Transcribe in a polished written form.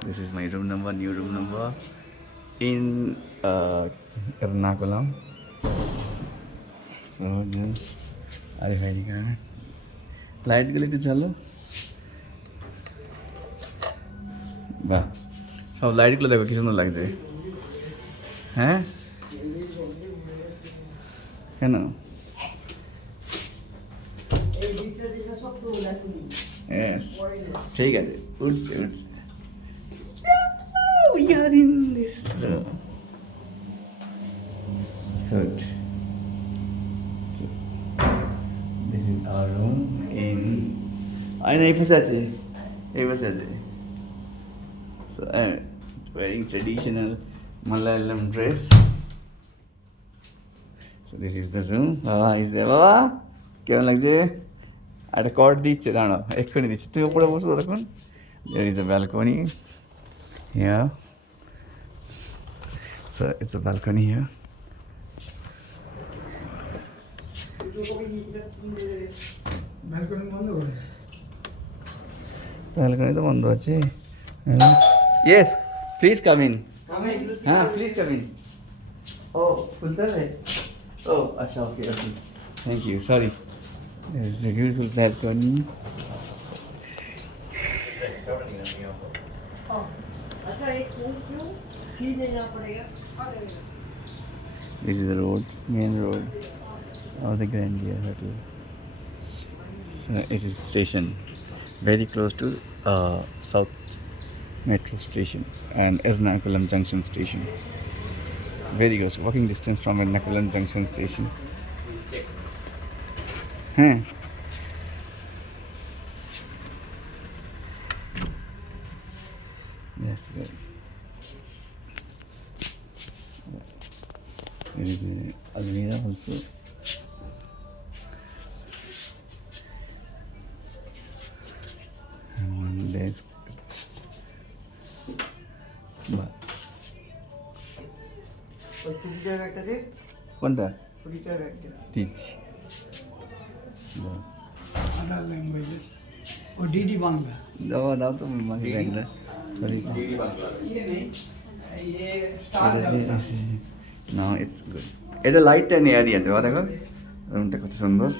This is my room number, new room number in Ernakulam. So just अरे भाई कहाँ है लाइट के लिए चलो বাহ সব লাইটগুলো দেখো কি সুন্দর লাগছে হ্যাঁ কেন Yes. ঠিক আছে উঠছে উঠছে we are in this room so this is our room in এই পাশে আছে so I'm wearing traditional Malayalam dress so this is the room baba is there baba কেমন লাগছে একটা কর্ড দিচ্ছে দাঁড়াও এক্ষুনি দিচ্ছি তুই ওপরে বসো তখন there is a balcony here so it's a balcony here balcony তো বন্ধ আছে yes please come in হ্যাঁ please come in oh খুলতে হবে oh আচ্ছা okay thank you sorry this is a beautiful balcony this is the road main road of the Grandeur hotel so it is station very close to South Metro station and Ernakulam Junction station it's very close walking distance from Ernakulam Junction station yes good there is almirah also and one desk কোনটা দিচ্ছি ও DD Bangla দাও দাও তো মাকে ব্যাগটা DD Bangla now it's good এটা লাইটটা নিয়ে আছে দেখো রুমটা কত সুন্দর